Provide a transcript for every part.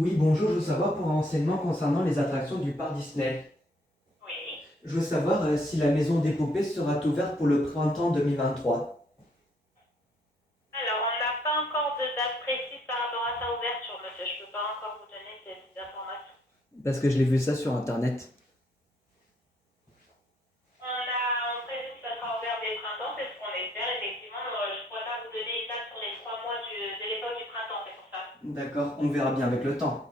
Oui, bonjour, je veux savoir pour un renseignement concernant les attractions du parc Disney. Oui. Je veux savoir si la maison des poupées sera ouverte pour le printemps 2023. Alors, on n'a pas encore de date précise par rapport à sa ouverture, monsieur. Je ne peux pas encore vous donner ces informations. Parce que je l'ai vu ça sur internet. On prévu que ça sera ouvert dès le printemps, c'est ce qu'on espère, effectivement. Je ne pourrais pas vous donner une date sur les 3 mois de l'époque du printemps, c'est pour ça. D'accord, on verra bien avec le temps.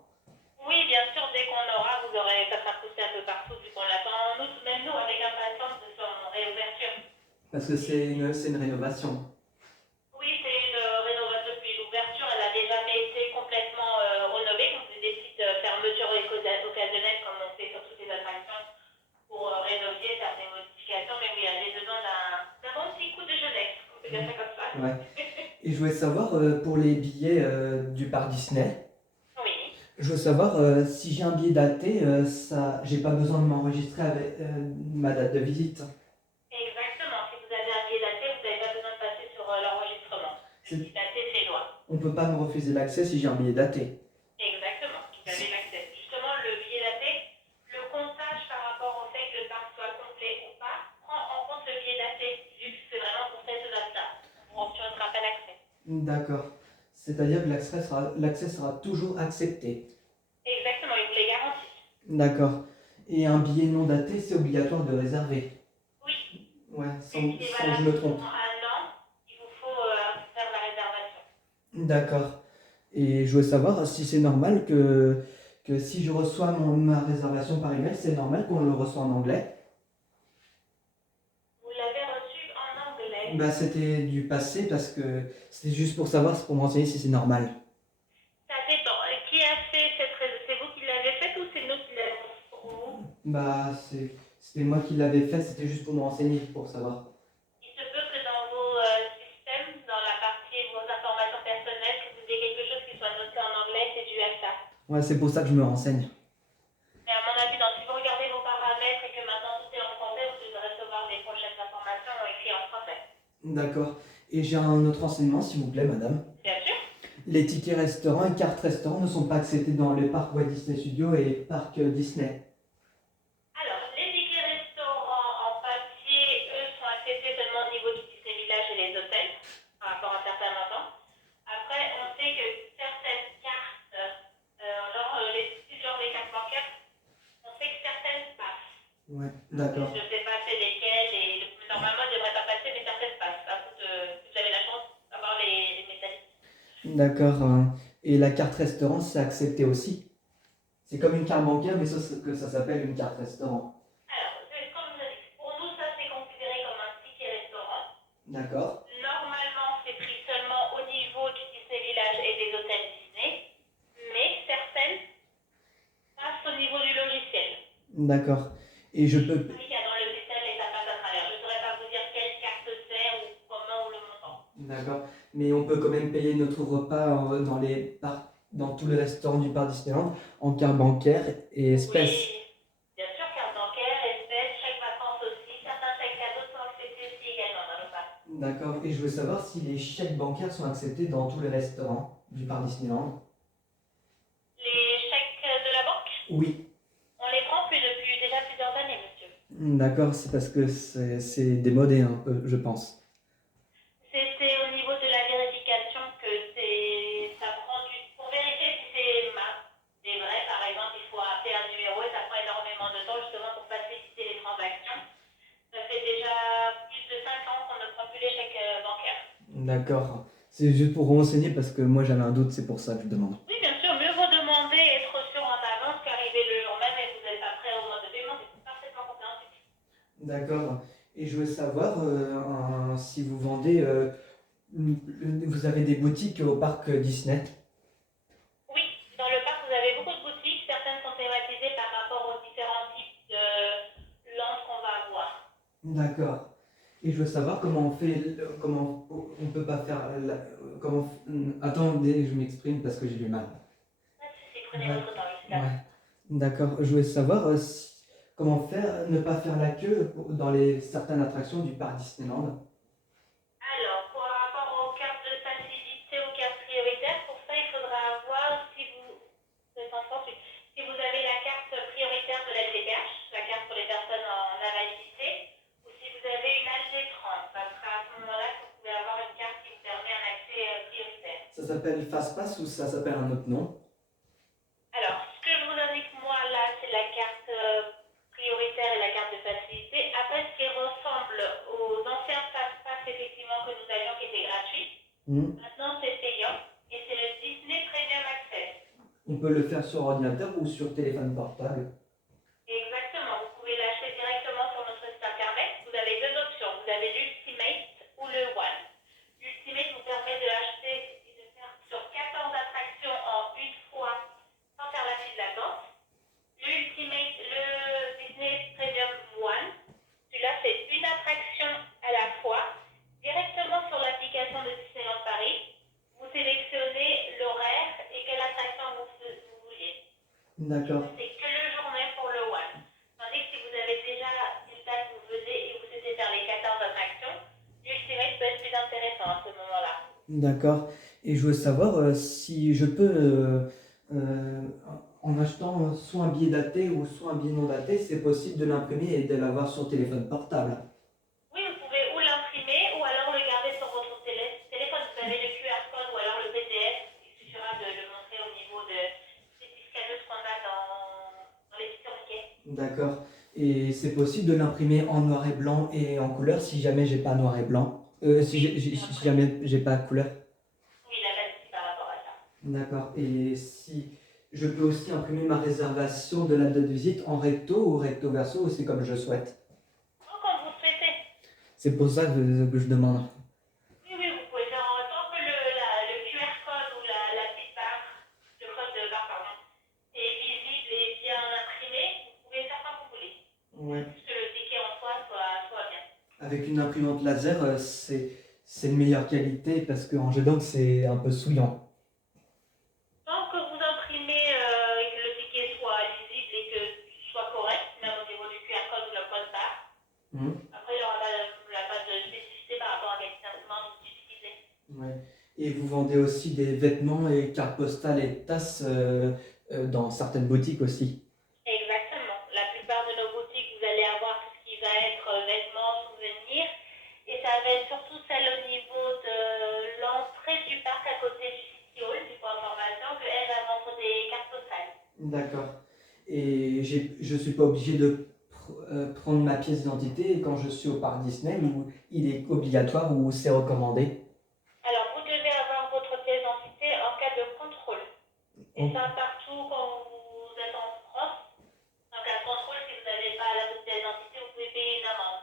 Oui, bien sûr, dès qu'on aura, ça sera poussé un peu partout, vu qu'on l'attend, même nous, avec impatience de son réouverture. Parce que c'est une rénovation. Oui, c'est une rénovation depuis l'ouverture. Elle n'a jamais été complètement rénovée. On faisait des petites fermetures occasionnelles, comme on fait sur toutes les attractions, pour rénover, faire des modifications. Mais oui, elle a besoin d'un bon petit coup de jeunesse. On peut dire ça comme ça. Ouais. Et je voulais savoir pour les billets du parc Disney. Oui. Je veux savoir si j'ai un billet daté, j'ai pas besoin de m'enregistrer avec ma date de visite. Exactement. Si vous avez un billet daté, vous n'avez pas besoin de passer sur l'enregistrement. Le billet daté, c'est loi. On peut pas me refuser l'accès si j'ai un billet daté. Exactement. Vous avez l'accès. Justement, le billet daté, le comptage par rapport au fait que le parc soit complet ou pas, prend en compte le billet daté, vu que c'est vraiment pour cette date-là. On ne refusera pas l'accès. D'accord. C'est-à-dire que l'accès sera toujours accepté. Exactement, il vous les garantit. D'accord. Et un billet non daté, c'est obligatoire de réserver. Oui. Ouais, C'est sans que je valable me trompe. durant un an, il vous faut faire la réservation. D'accord. Et je voulais savoir si c'est normal que si je reçois ma réservation par email, c'est normal qu'on le reçoit en anglais. Vous l'avez reçu en anglais. Bah, c'était du passé parce que c'était juste pour savoir, pour me renseigner si c'est normal. Ça dépend. Qui a fait cette réservation? C'est vous qui l'avez faite ou c'est nous qui l'avons fait pour vous? Bah, c'était moi qui l'avais fait, c'était juste pour me renseigner, pour savoir. Il se peut que dans vos systèmes, dans la partie vos informations personnelles, que vous ayez quelque chose qui soit noté en anglais, c'est dû à ça. Ouais, c'est pour ça que je me renseigne. Mais à mon avis, si vous regardez vos paramètres et que maintenant tout est en français, vous devrez recevoir les prochaines informations écrites en français. D'accord. Et j'ai un autre renseignement, s'il vous plaît, madame. Bien sûr. Les tickets restaurants et cartes restaurants ne sont pas acceptés dans les parcs Walt Disney Studios et parcs Disney. Alors, les tickets restaurants en papier, eux, sont acceptés seulement au niveau du Disney Village et les hôtels, par rapport à certains montants. Après, on sait que certaines cartes, genre les cartes bancaires, on sait que certaines passent. Ouais, d'accord. Je ne sais pas c'est lesquelles, et normalement, elles ne devraient pas passer, mais certaines passent. Si vous avez la chance d'avoir les métalliques. D'accord. Et la carte restaurant, c'est accepté aussi. C'est comme une carte bancaire, mais sauf que ça s'appelle une carte restaurant. Alors, comme je dis, pour nous, ça c'est considéré comme un ticket restaurant. D'accord. Normalement, c'est pris seulement au niveau du Disney Village et des D'accord. Et je peux, Oui, il y a dans le système et ça passe à travers. Je ne saurais pas vous dire quelle carte c'est ou comment ou le montant. d'accord. Mais on peut quand même payer notre repas dans tous les restaurants du parc Disneyland en carte bancaire et espèces. Oui, bien sûr, carte bancaire, espèces, chèque vacances aussi. Certains chèques cadeaux sont acceptés aussi également dans le parc. D'accord. Et je veux savoir si les chèques bancaires sont acceptés dans tous les restaurants du parc Disneyland. Les chèques de la banque, Oui. on les prend plus depuis déjà plusieurs années, monsieur. D'accord, c'est parce que c'est démodé un peu, je pense. C'est au niveau de la vérification que ça prend pour vérifier si c'est vrai, par exemple, il faut appeler un numéro et ça prend énormément de temps justement pour faciliter les transactions. Ça fait déjà plus de 5 ans qu'on ne prend plus les chèques bancaires. D'accord. C'est juste pour renseigner parce que moi j'avais un doute, c'est pour ça que je demande. Oui, bien sûr, mieux vaut demander et être sûr en avance qu'arriver le jour même et que vous n'êtes pas prêt au mois de paiement, c'est parfaitement compréhensible. D'accord. Et je veux savoir si vous vendez, vous avez des boutiques au parc Disney. Oui, dans le parc, vous avez beaucoup de boutiques, certaines sont thématisées par rapport aux différents types de landes qu'on va avoir. D'accord. Et je veux savoir comment on fait, comment on peut pas faire, comment, attendez, je m'exprime parce que j'ai du mal. Pas de souci, prenez Ouais. votre temps, je suis là. Ouais. D'accord. Je voulais savoir comment faire, ne pas faire la queue dans certaines attractions du parc Disneyland. Alors, par rapport aux cartes de facilité, aux cartes prioritaires, pour ça, il faudra voir si vous êtes en France, oui. Si vous avez la carte prioritaire de la LDPH, la carte pour les personnes en invalidité, ou si vous avez une AG30. Ça sera à ce moment-là que vous pouvez avoir une carte qui vous permet un accès prioritaire. Ça s'appelle Fastpass ou ça s'appelle un autre nom? Alors, ce que je vous indique moi là, c'est la carte prioritaire et la carte de facilité. Après, ce qui ressemble aux anciens passe-pass effectivement que nous avions qui étaient gratuits, Hmm. maintenant c'est payant et c'est le Disney Premium Access. On peut le faire sur ordinateur ou sur téléphone portable. Exactement, vous pouvez l'acheter directement sur notre site internet. Vous avez deux options, vous avez l'Ultimate ou le One. L'Ultimate vous permet de acheter et de faire sur 14 attractions en une fois sans faire la file d'attente. Le Disney Premium One, celui-là c'est une attraction à la fois, directement sur l'application de Disneyland Paris. Vous sélectionnez l'horaire et quelle attraction vous vouliez. Et ça D'accord. c'est que le journée pour le One. Tandis que si vous avez déjà une date où vous venez et vous souhaitez faire les 14 attractions, l'Ultimate peut être plus intéressant à ce moment-là. D'accord. Et je veux savoir si je peux, euh, en achetant soit un billet daté ou soit un billet non daté, c'est possible de l'imprimer et de l'avoir sur téléphone portable. Oui, vous pouvez ou l'imprimer ou alors le garder sur votre téléphone. Vous avez le QR code ou alors le PDF. Il suffira de le montrer au niveau des petits scanners qu'on a dans les petits tickets. D'accord. Et c'est possible de l'imprimer en noir et blanc et en couleur si jamais j'ai pas noir et blanc. Si jamais j'ai pas couleur. Oui, la date ici par rapport à ça. D'accord. Et si je peux aussi imprimer ma réservation de la date de visite en recto ou recto verso ou c'est comme je souhaite. Oh, quand vous souhaitez. C'est pour ça que je demande. Oui, oui, vous pouvez faire en tant que le QR code ou la petite barre, le code de barre, pardon, est visible et bien imprimé. Vous pouvez faire comme vous voulez. Ouais. Juste que le ticket en soi soit bien. Avec une imprimante laser, c'est de meilleure qualité parce qu'en jet d'encre, c'est un peu souillant. Tant que vous imprimez et que le ticket soit lisible et que tout soit correct, même au niveau du QR code ou le code barre, après il n'y aura pas de spécificité par rapport à quel instrument vous utilisez. Ouais. Et vous vendez aussi des vêtements et cartes postales et tasses dans certaines boutiques aussi. Exactement. La plupart de nos boutiques, vous allez avoir tout ce qui va être vêtements, souvenirs, et ça va être surtout celle au niveau de l'entrée du parc à côté du City Hall, du point d'information, qu'elle va vendre des cartes postales. D'accord. Et je ne suis pas obligé de prendre ma pièce d'identité quand je suis au parc Disney où il est obligatoire ou c'est recommandé. Alors, vous devez avoir votre pièce d'identité en cas de contrôle. Et ça, partout quand vous êtes en France, en cas de contrôle, si vous n'avez pas votre pièce d'identité, vous pouvez payer une amende.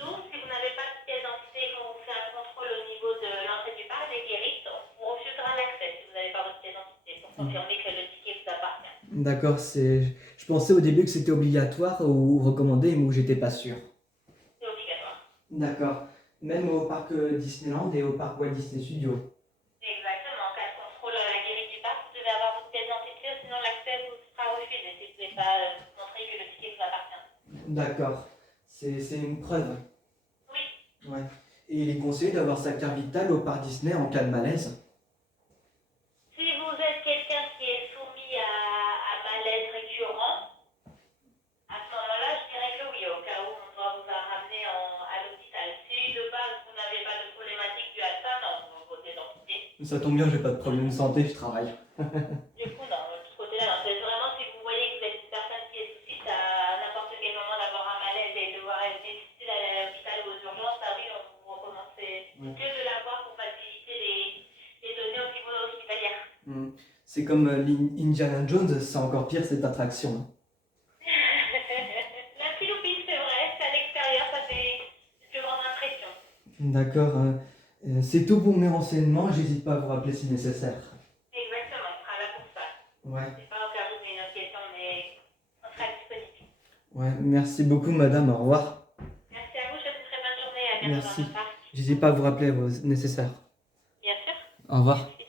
Donc, si vous n'avez pas de pièce d'identité et qu'on vous fait un contrôle au niveau de l'entrée du parc des guéristes, on vous refusera l'accès si vous n'avez pas votre pièce d'identité pour confirmer que le ticket vous appartient. D'accord, je Je pensais au début que c'était obligatoire ou recommandé, mais où j'étais pas sûr. C'est obligatoire. D'accord. Même au parc Disneyland et au parc Walt Disney Studios. Exactement. En cas de contrôle à la grille du parc, vous devez avoir votre pièce d'identité, sinon l'accès vous sera refusé si vous ne pouvez pas montrer que le ticket vous appartient. D'accord. C'est une preuve. Oui. Ouais. Et il est conseillé d'avoir sa carte vitale au parc Disney en cas de malaise. Si vous êtes quelqu'un qui est soumis à malaise récurrent, à ce moment-là, je dirais que oui, au cas où on doit vous ramener à l'hôpital. Si de base vous n'avez pas de problématique due à ça, non, votre identité. Ça tombe bien, j'ai pas de problème de santé, je travaille. Du coup, non, de ce côté-là, non. C'est vraiment si vous voyez que vous êtes une personne qui est susceptible à n'importe quel moment d'avoir un malaise et devoir être difficile à l'hôpital ou aux urgences, ah oui, on vous recommande. C'est mieux de l'avoir pour faciliter les données au niveau hospitalier. C'est comme Indiana Jones, c'est encore pire cette attraction. La Philippine, c'est vrai, c'est à l'extérieur, ça fait une plus grande impression. D'accord. C'est tout pour mes renseignements, j'hésite pas à vous rappeler si nécessaire. Exactement, on sera là pour ça. Ouais. C'est pas au cas où vous avez une autre question, mais on sera disponible. Ouais, merci beaucoup madame, au revoir. Merci à vous, je vous souhaite une très bonne journée, à bientôt Merci. dans notre parc. J'hésite pas à vous rappeler au nécessaire. Bien sûr. Au revoir. Merci.